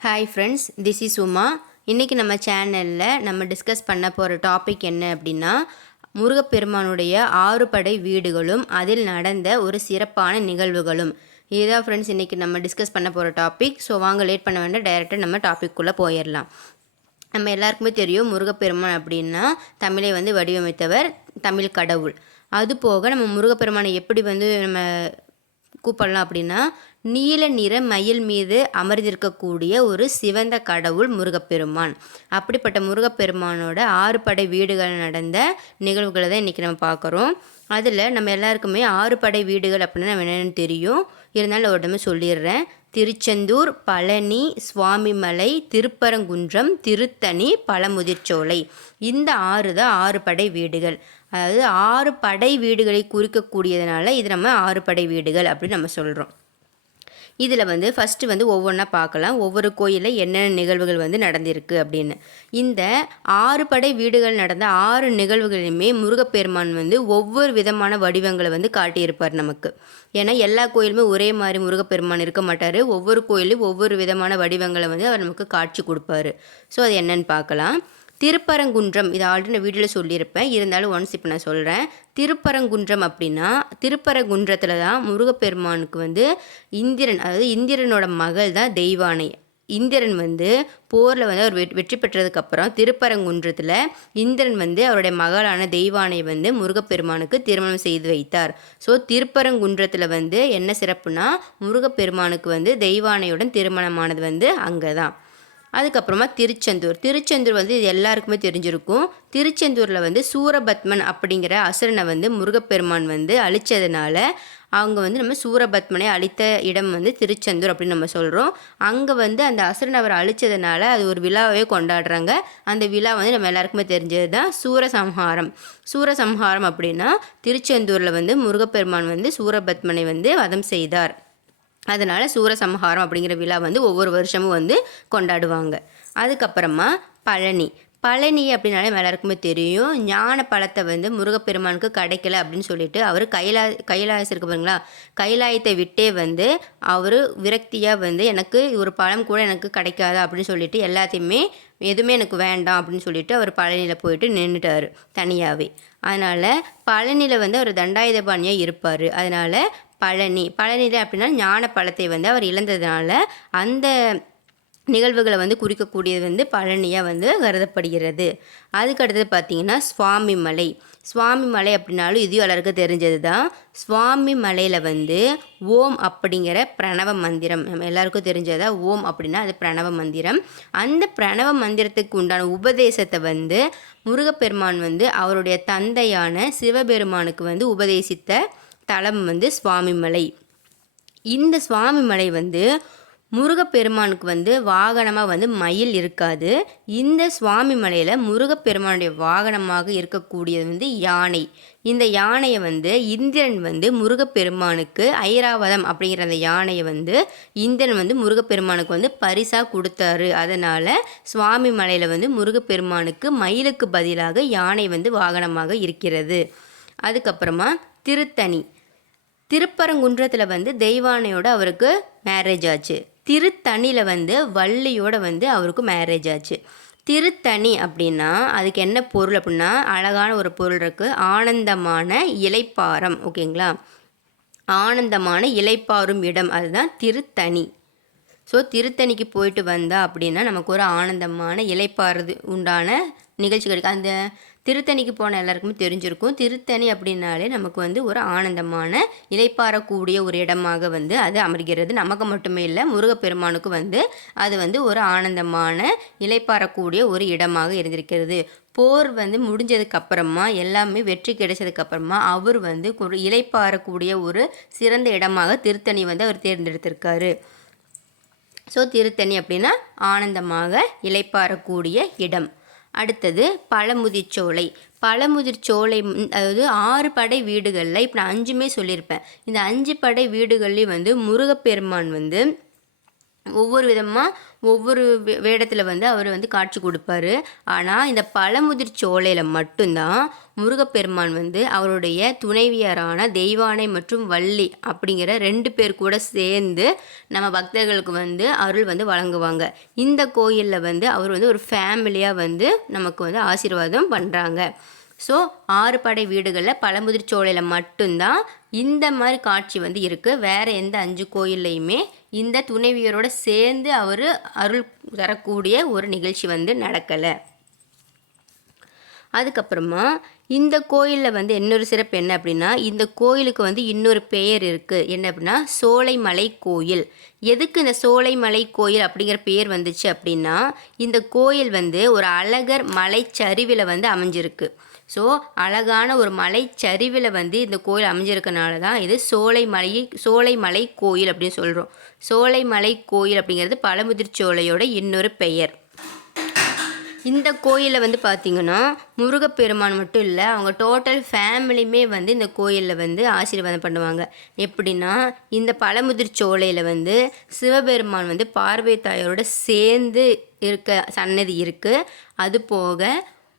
Hi friends this is Uma இன்றைக்கி நம்ம சேனலில் நம்ம டிஸ்கஸ் பண்ண போகிற டாபிக் என்ன அப்படின்னா முருகப்பெருமானுடைய ஆறு படை வீடுகளும் அதில் நடந்த ஒரு சிறப்பான நிகழ்வுகளும். இதுதான் ஃப்ரெண்ட்ஸ் இன்றைக்கி நம்ம டிஸ்கஸ் பண்ண போகிற டாபிக் ஸோ வாங்க லேட் பண்ண வேண்டாம் டைரெக்டாக நம்ம டாபிக்குள்ளே போயிடலாம் நம்ம எல்லாருக்குமே தெரியும் முருகப்பெருமான் அப்படின்னா தமிழை வந்து வடிவமைத்தவர் தமிழ் கடவுள். அது போக நம்ம முருகப்பெருமானை எப்படி வந்து நம்ம கூப்பிடலாம் அப்படின்னா நீல நிற மயில் மீது அமர்ந்திருக்கக்கூடிய ஒரு சிவந்த கடவுள் முருகப்பெருமான். அப்படிப்பட்ட முருகப்பெருமானோட ஆறு படை வீடுகள் நடந்த நிகழ்வுகளை தான் இன்றைக்கி நம்ம பார்க்குறோம். அதில் நம்ம எல்லாருக்குமே ஆறு படை வீடுகள் அப்படின்னா என்னென்னு தெரியும். இருந்தாலும் ஒரு சொல்லிடுறேன். திருச்செந்தூர் பழனி சுவாமிமலை திருப்பரங்குன்றம் திருத்தணி பழமுதிர்ச்சோலை. இந்த ஆறு தான் ஆறு படை வீடுகள். அதாவது ஆறு படை வீடுகளை குறிக்கக்கூடியதுனால இது நம்ம ஆறு படை வீடுகள் அப்படின்னு நம்ம சொல்கிறோம் இதில் வந்து ஃபஸ்ட்டு வந்து ஒவ்வொன்றா பார்க்கலாம். ஒவ்வொரு கோயிலில் என்னென்ன நிகழ்வுகள் வந்து நடந்திருக்கு அப்படின்னு. இந்த ஆறு படை வீடுகள் நடந்த ஆறு நிகழ்வுகளையுமே முருகப்பெருமான் வந்து ஒவ்வொரு விதமான வடிவங்களை வந்து காட்டியிருப்பார் நமக்கு. ஏன்னா எல்லா கோயிலுமே ஒரே மாதிரி முருகப்பெருமான் இருக்க மாட்டார். ஒவ்வொரு கோயிலும் ஒவ்வொரு விதமான வடிவங்களை வந்து அவர் நமக்கு காட்சி கொடுப்பாரு. ஸோ அது என்னன்னு பார்க்கலாம். திருப்பரங்குன்றம் இது ஆல்ரெடி நான் வீடியோவில் சொல்லியிருப்பேன். இருந்தாலும் ஒன்ஸ் இப்போ நான் சொல்கிறேன் திருப்பரங்குன்றம் அப்படின்னா திருப்பரங்குன்றத்தில் தான் முருகப்பெருமானுக்கு வந்து இந்திரன் அதாவது இந்திரனோட மகள் தான் தெய்வானை. இந்திரன் வந்து போரில் வந்து அவர் வெற்றி பெற்றதுக்கப்புறம் திருப்பரங்குன்றத்தில் இந்திரன் வந்து அவருடைய மகளான தெய்வானை வந்து முருகப்பெருமானுக்கு திருமணம் செய்து வைத்தார். ஸோ திருப்பரங்குன்றத்தில் வந்து என்ன சிறப்புனா முருகப்பெருமானுக்கு வந்து தெய்வானையுடன் திருமணமானது வந்து அங்கே தான் அதுக்கப்புறமா திருச்செந்தூர். திருச்செந்தூர் வந்து இது எல்லாருக்குமே தெரிஞ்சிருக்கும். திருச்செந்தூரில் வந்து சூரபத்மன் அப்படிங்கிற அசுரனை வந்து முருகப்பெருமான் வந்து அழித்ததுனால அவங்க வந்து நம்ம சூரபத்மனை அழித்த இடம் வந்து திருச்செந்தூர் அப்படின்னு நம்ம சொல்கிறோம் அங்கே வந்து அந்த அசுரன் அவர் அழித்ததுனால அது ஒரு விழாவே கொண்டாடுறாங்க. அந்த விழா வந்து நம்ம எல்லாருக்குமே தெரிஞ்சது தான் சூரசம்ஹாரம். சூரசம்ஹாரம் அப்படின்னா திருச்செந்தூரில் வந்து முருகப்பெருமான் வந்து சூரபத்மனை வந்து வதம் செய்தார். அதனால் சூரசம்ஹாரம் அப்படிங்கிற விழா வந்து ஒவ்வொரு வருஷமும் வந்து கொண்டாடுவாங்க. அதுக்கப்புறமா பழனி. பழனி அப்படின்னாலே எல்லாருக்குமே தெரியும். ஞான பழத்தை வந்து முருகப்பெருமானுக்கு கிடைக்கல அப்படின்னு சொல்லிட்டு அவர் கைலா கைலாயசம் இருக்கு பாருங்களா கைலாயத்தை விட்டே வந்து அவர் விரக்தியாக வந்து எனக்கு ஒரு பழம் கூட எனக்கு கிடைக்காதா அப்படின்னு சொல்லிட்டு எல்லாத்தையுமே எதுவுமே எனக்கு வேண்டாம் அப்படின்னு சொல்லிட்டு அவர் பழனியில் போயிட்டு நின்றுட்டார் தனியாகவே அதனால் பழனியில் வந்து அவர் தண்டாயுதபாணியாக இருப்பார். அதனால் பழனி. பழனியில் அப்படின்னா ஞான பழத்தை வந்து அவர் இழந்ததுனால அந்த நிகழ்வுகளை வந்து குறிக்கக்கூடியது வந்து பழனியாக வந்து கருதப்படுகிறது. அதுக்கடுத்தது பார்த்திங்கன்னா சுவாமி மலை. சுவாமி மலை அப்படின்னாலும் இது எல்லாருக்கும் தெரிஞ்சது தான் சுவாமி மலையில் வந்து ஓம் அப்படிங்கிற பிரணவ மந்திரம் நம்ம எல்லாருக்கும் தெரிஞ்சதா ஓம் அப்படின்னா அது பிரணவ மந்திரம். அந்த பிரணவ மந்திரத்துக்கு உண்டான உபதேசத்தை வந்து முருகப்பெருமான் வந்து அவருடைய தந்தையான சிவபெருமானுக்கு வந்து உபதேசித்த தலம் வந்து சுவாமிமலை. இந்த சுவாமிமலை வந்து முருகப்பெருமானுக்கு வந்து வாகனமாக வந்து மயில் இருக்காது. இந்த சுவாமி மலையில் முருகப்பெருமானுடைய வாகனமாக இருக்கக்கூடியது வந்து யானை. இந்த யானையை வந்து இந்திரன் வந்து முருகப்பெருமானுக்கு ஐராவதம் அப்படிங்கிற அந்த யானையை வந்து இந்திரன் வந்து முருகப்பெருமானுக்கு வந்து பரிசாக கொடுத்தாரு. அதனால் சுவாமி மலையில் வந்து முருகப்பெருமானுக்கு மயிலுக்கு பதிலாக யானை வந்து வாகனமாக இருக்கிறது. அதுக்கப்புறமா திருத்தணி. திருப்பரங்குன்றத்தில் வந்து தெய்வானையோட அவருக்கு மேரேஜ் ஆச்சு. திருத்தணியில் வந்து வள்ளியோட வந்து அவருக்கு மேரேஜ் ஆச்சு. திருத்தணி அப்படின்னா அதுக்கு என்ன பொருள் அப்படின்னா அழகான ஒரு பொருள் இருக்குது ஆனந்தமான இலைப்பாரம் ஓகேங்களா? ஆனந்தமான இலைப்பாரும் இடம். அதுதான் திருத்தணி. ஸோ திருத்தணிக்கு போயிட்டு வந்தா அப்படின்னா நமக்கு ஒரு ஆனந்தமான இலைப்பாறுது உண்டான நிகழ்ச்சி கிடைக்கும் அந்த திருத்தணிக்கு போன எல்லாருக்குமே தெரிஞ்சிருக்கும். திருத்தணி அப்படின்னாலே நமக்கு வந்து ஒரு ஆனந்தமான இலைப்பாறக்கூடிய ஒரு இடமாக வந்து அது அமர்கிறது. நமக்கு மட்டுமே இல்லை முருகப்பெருமானுக்கு வந்து அது வந்து ஒரு ஆனந்தமான இலைப்பாறக்கூடிய ஒரு இடமாக இருந்திருக்கிறது. போர் வந்து முடிஞ்சதுக்கு அப்புறமா எல்லாமே வெற்றி கிடைச்சதுக்கு அப்புறமா அவர் வந்து ஒரு இலைப்பாறக்கூடிய ஒரு சிறந்த இடமாக திருத்தணி வந்து அவர் தேர்ந்தெடுத்திருக்காரு. ஸோ திருத்தணி அப்படின்னா ஆனந்தமாக இலைப்பாறக்கூடிய இடம். அடுத்தது பழமுதிர்ச்சோலை பழமுதிர்ச்சோலை அதாவது ஆறு படை வீடுகளில் இப்போ நான் அஞ்சுமே சொல்லியிருப்பேன். இந்த அஞ்சு படை வீடுகள்லேயும் வந்து முருகப்பெருமான் வந்து ஒவ்வொரு விதமாக ஒவ்வொரு வேடத்தில் வந்து அவர் வந்து காட்சி கொடுப்பாரு. ஆனால் இந்த பழமுதிர் சோலையில் மட்டும்தான் முருகப்பெருமான் வந்து அவருடைய துணைவியரான தெய்வானை மற்றும் வள்ளி அப்படிங்கிற ரெண்டு பேர் கூட சேர்ந்து நம்ம பக்தர்களுக்கு வந்து அருள் வந்து வழங்குவாங்க. இந்த கோயிலில் வந்து அவர் வந்து ஒரு ஃபேமிலியாக வந்து நமக்கு வந்து ஆசீர்வாதம் பண்ணுறாங்க ஸோ ஆறு படை வீடுகளில் பழமுதிர் சோலையில் மட்டும்தான் இந்த மாதிரி காட்சி வந்து இருக்குது வேறு எந்த அஞ்சு கோயில்லையுமே இந்த துணைவியரோட சேர்ந்து அவர் அருள் தரக்கூடிய ஒரு நிகழ்ச்சி வந்து நடக்கலை. அதுக்கப்புறமா இந்த கோயிலில் வந்து இன்னொரு சிறப்பு என்ன அப்படின்னா இந்த கோயிலுக்கு வந்து இன்னொரு பெயர் இருக்குது என்ன அப்படின்னா சோலைமலை கோயில். எதுக்கு இந்த சோலைமலை கோயில் அப்படிங்கிற பெயர் வந்துச்சு அப்படின்னா இந்த கோயில் வந்து ஒரு அழகர் மலைச்சரிவில் வந்து அமைஞ்சிருக்கு. ஸோ அழகான ஒரு மலைச்சரிவில் வந்து இந்த கோயில் அமைஞ்சிருக்கனால தான் இது சோலைமலை சோலைமலை கோயில் அப்படின்னு சொல்கிறோம் சோலைமலை கோயில் அப்படிங்கிறது பழமுதிர் சோலையோட இன்னொரு பெயர். இந்த கோயிலில் வந்து பார்த்திங்கன்னா முருகப்பெருமான் மட்டும் இல்லை அவங்க டோட்டல் ஃபேமிலியுமே வந்து இந்த கோயிலில் வந்து ஆசீர்வாதம் பண்ணுவாங்க. எப்படின்னா இந்த பழமுதிர் சோலையில் வந்து சிவபெருமான் வந்து பார்வை தாயோட சேர்ந்து இருக்க சன்னதி இருக்குது அது போக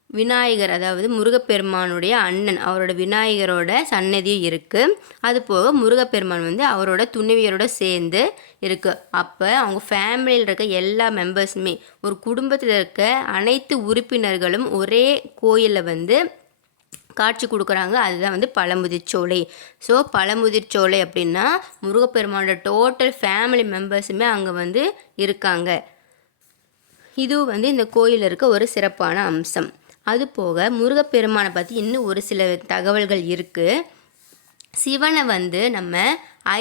விநாயகர் அதாவது முருகப்பெருமானுடைய அண்ணன் அவரோட விநாயகரோட சன்னதியும் இருக்குது அது போக முருகப்பெருமான் வந்து அவரோட துணைவியரோட சேர்ந்து இருக்குது அப்போ அவங்க ஃபேமிலியில் இருக்க எல்லா மெம்பர்ஸுமே ஒரு குடும்பத்தில் இருக்க அனைத்து உறுப்பினர்களும் ஒரே கோயிலில் வந்து காட்சி கொடுக்குறாங்க. அதுதான் வந்து பழமுதிர்ச்சோலை ஸோ பழமுதிர்ச்சோலை அப்படின்னா முருகப்பெருமானோட டோட்டல் ஃபேமிலி மெம்பர்ஸுமே அங்கே வந்து இருக்காங்க. இதுவும் வந்து இந்த கோயிலில் இருக்க ஒரு சிறப்பான அம்சம். அது போக முருகப்பெருமானை பற்றி இன்னும் ஒரு சில தகவல்கள் இருக்குது சிவனை வந்து நம்ம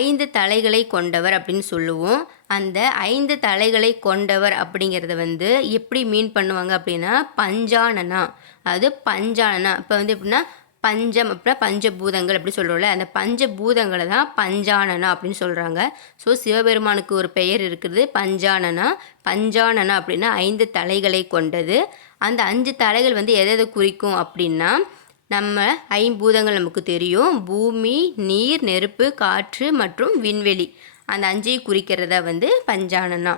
ஐந்து தலைகளை கொண்டவர் அப்படின்னு சொல்லுவோம். அந்த ஐந்து தலைகளை கொண்டவர் அப்படிங்கிறத வந்து எப்படி மீன் பண்ணுவாங்க அப்படின்னா பஞ்சானனா. அதாவது பஞ்சானனா. இப்போ வந்து எப்படின்னா பஞ்சம் அப்படின்னா பஞ்சபூதங்கள் அப்படி சொல்கிறோம்ல அந்த பஞ்சபூதங்களை தான் பஞ்சானனா அப்படின்னு சொல்கிறாங்க ஸோ சிவபெருமானுக்கு ஒரு பெயர் இருக்குது பஞ்சானனா. பஞ்சானனா அப்படின்னா ஐந்து தலைகளை கொண்டது. அந்த அஞ்சு தலைகள் வந்து எதை எதை குறிக்கும் அப்படின்னா நம்ம ஐம்பூதங்கள் நமக்கு தெரியும். பூமி நீர் நெருப்பு காற்று மற்றும் விண்வெளி. அந்த அஞ்சையும் குறிக்கிறத வந்து பஞ்சானனா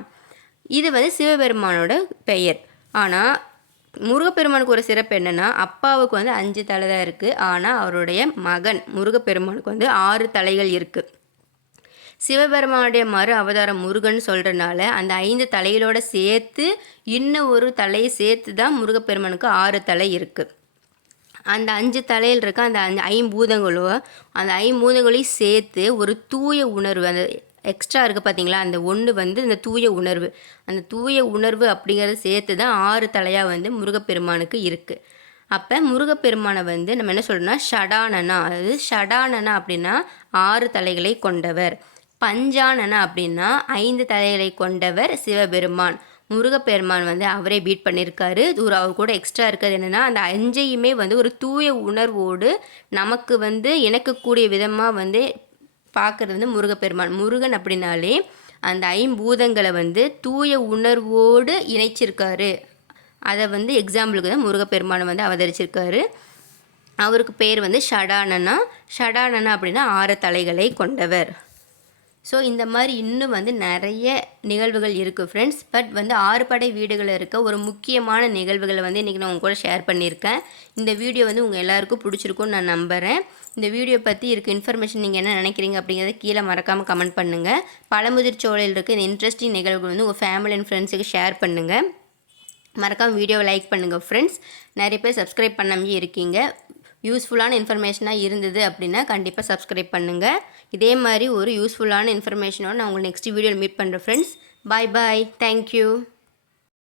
இது வந்து சிவபெருமானோட பெயர். ஆனால் முருகப்பெருமானுக்கு ஒரு சிறப்பு என்னென்னா அப்பாவுக்கு வந்து அஞ்சு தலை தான் இருக்குது ஆனால் அவருடைய மகன் முருகப்பெருமானுக்கு வந்து ஆறு தலைகள் இருக்குது சிவபெருமானுடைய மறு அவதாரம் முருகன் சொல்கிறனால அந்த ஐந்து தலைகளோட சேர்த்து இன்னும் ஒரு தலையை சேர்த்து தான் முருகப்பெருமானுக்கு ஆறு தலை இருக்குது அந்த அஞ்சு தலையில் இருக்க அந்த அஞ்சு ஐம்பூதங்களோ அந்த ஐம்பூதங்களையும் சேர்த்து ஒரு தூய உணர்வு அந்த எக்ஸ்ட்ரா இருக்குது பார்த்தீங்களா அந்த ஒன்று வந்து இந்த தூய உணர்வு. அந்த தூய உணர்வு அப்படிங்கிறத சேர்த்து தான் ஆறு தலையாக வந்து முருகப்பெருமானுக்கு இருக்குது அப்போ முருகப்பெருமானை வந்து நம்ம என்ன சொல்கிறோம்னா ஷடானனா அதாவது ஷடானனா அப்படின்னா ஆறு தலைகளை கொண்டவர். பஞ்சானனா அப்படின்னா ஐந்து தலைகளை கொண்டவர் சிவபெருமான். முருகப்பெருமான் வந்து அவரே பீட் பண்ணியிருக்காரு ஒரு அவர் கூட எக்ஸ்ட்ரா இருக்கிறது என்னென்னா அந்த அஞ்சையுமே வந்து ஒரு தூய உணர்வோடு நமக்கு வந்து இணக்கக்கூடிய விதமாக வந்து பார்க்குறது வந்து முருகப்பெருமான். முருகன் அப்படின்னாலே அந்த ஐம்பூதங்களை வந்து தூய உணர்வோடு இணைச்சிருக்காரு. அதை வந்து எக்ஸாம்பிளுக்கு தான் முருகப்பெருமானை வந்து அவதரிச்சிருக்காரு. அவருக்கு பேர் வந்து ஷடானனா. ஷடானனா அப்படின்னா ஆறு தலைகளை கொண்டவர். ஸோ இந்த மாதிரி இன்னும் வந்து நிறைய நிகழ்வுகள் இருக்குது ஃப்ரெண்ட்ஸ் பட் வந்து ஆறு படை வீடுகளில் இருக்க ஒரு முக்கியமான நிகழ்வுகளை வந்து இன்றைக்கி நான் உங்கள் கூட ஷேர் பண்ணியிருக்கேன். இந்த வீடியோ வந்து உங்கள் எல்லாருக்கும் பிடிச்சிருக்கும்னு நான் நம்புகிறேன் இந்த வீடியோ பற்றி இருக்க இன்ஃபர்மேஷன் நீங்கள் என்ன நினைக்கிறீங்க அப்படிங்கிறத கீழே மறக்காமல் கமெண்ட் பண்ணுங்கள் பழமுதிர் சோலையில் இருக்க இந்த இன்ட்ரெஸ்டிங் நிகழ்வுகள் வந்து உங்கள் ஃபேமிலி அண்ட் ஃப்ரெண்ட்ஸுக்கு ஷேர் பண்ணுங்கள் மறக்காமல் வீடியோவை லைக் பண்ணுங்கள் ஃப்ரெண்ட்ஸ் நிறைய பேர் சப்ஸ்கிரைப் பண்ணாமே இருக்கீங்க. யூஸ்ஃபுல்லான இன்ஃபர்மேஷனாக இருந்தது அப்படின்னா கண்டிப்பாக சப்ஸ்கிரைப் பண்ணுங்கள் இதே மாதிரி ஒரு யூஸ்ஃபுல்லான இன்ஃபர்மேஷனோட நான் உங்களை நெக்ஸ்ட் வீடியோவில் மீட் பண்ணுறேன் ஃப்ரெண்ட்ஸ் பாய் பாய் தேங்க்யூ